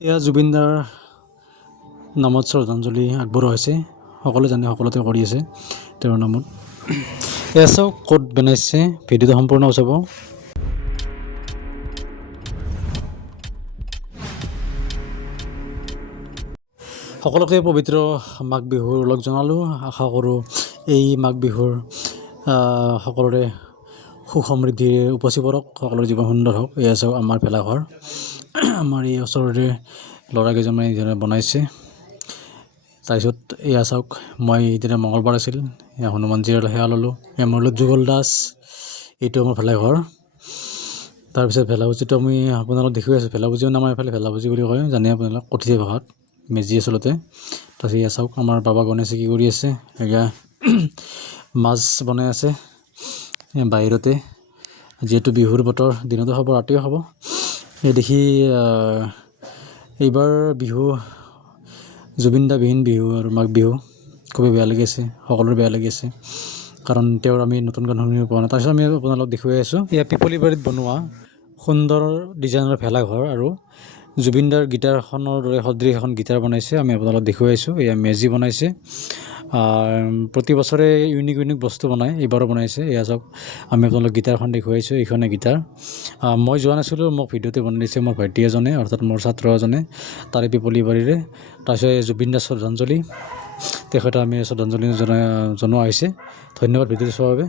এয়া জুবিনদাৰ নামত শ্ৰদ্ধাঞ্জলি আগবঢ়োৱা হৈছে। সকলোৱে জানে, সকলোতে কৰি আছে তেওঁৰ নামত। এয়া চাওক ক'ত বনাইছে, ভিডিঅ'টো সম্পূৰ্ণ চাব। সকলোকে পবিত্ৰ মাঘ বিহুৰ লগ জনালোঁ। আশা কৰোঁ এই মাঘ বিহুৰ সকলোৰে সুখ সমৃদ্ধিৰে উপচি পৰক, সকলোৰে জীৱন সুন্দৰ হওক। এয়া চাওক আমাৰ ভেলাঘৰ, আমাৰ এই ওচৰৰে ল'ৰাকেইজনে বনাইছে। তাৰপিছত এয়া চাওক, মই এতিয়া মঙলবাৰ আছিল, এয়া হনুমানজিৰ সেৱা ল'লোঁ। এয়া মোৰ যুগল দাস, এইটো আমাৰ ভেলাঘৰ। তাৰপিছত ভেলাপুজিটো আমি আপোনালোক দেখুৱাই আছোঁ। ভেলাপুজিও নাম এফালে ভেলাপুজি বুলি কয়, জানে আপোনালোক কঠীয়া ভাষাত, মেজি আচলতে। তাৰপিছত এয়া চাওক আমাৰ বাবা গণেশে কি কৰি আছে, এয়া মাছ বনাই আছে বাহিৰতে। যিহেতু বিহুৰ বতৰ, দিনতো খাব ৰাতিও খাব। এই দেখি এইবাৰ বিহু জুবিনদাবিহীন বিহু আৰু মাঘ বিহু খুবেই বেয়া লাগি আছে, সকলোৰে বেয়া লাগি আছে, কাৰণ তেওঁৰ আমি নতুন গান শুনিব পোৱা নাই। তাৰপিছত আমি আপোনালোক দেখুৱাই আছোঁ, এয়া পিপলি বাৰীত বনোৱা সুন্দৰ ডিজাইনৰ ভেলাঘৰ আৰু জুবিনদাৰ গীটাৰখনৰ দৰে সদৃশ এখন গীটাৰ বনাইছে। আমি আপোনালোক দেখুৱাইছোঁ। এয়া মেজি বনাইছে, প্ৰতি বছৰে ইউনিক বস্তু বনায়, এইবাৰো বনাইছে। এয়া চাওক, আমি আপোনালোক গীটাৰখন দেখুৱাইছোঁ, এইখনে গীটাৰ। মই যোৱা নাছিলোঁ, মোক ভিডিঅ'টো বনাই দিছে মোৰ ভাইটি এজনে, অৰ্থাৎ মোৰ ছাত্ৰ এজনে, তাৰে পিপলি বাৰীৰে। তাৰপিছত জুবিনদাৰ শ্ৰদ্ধাঞ্জলি, তেখেতক আমি শ্ৰদ্ধাঞ্জলি জনোৱা হৈছে। ধন্যবাদ ভিডিঅ'টো চোৱাৰ বাবে।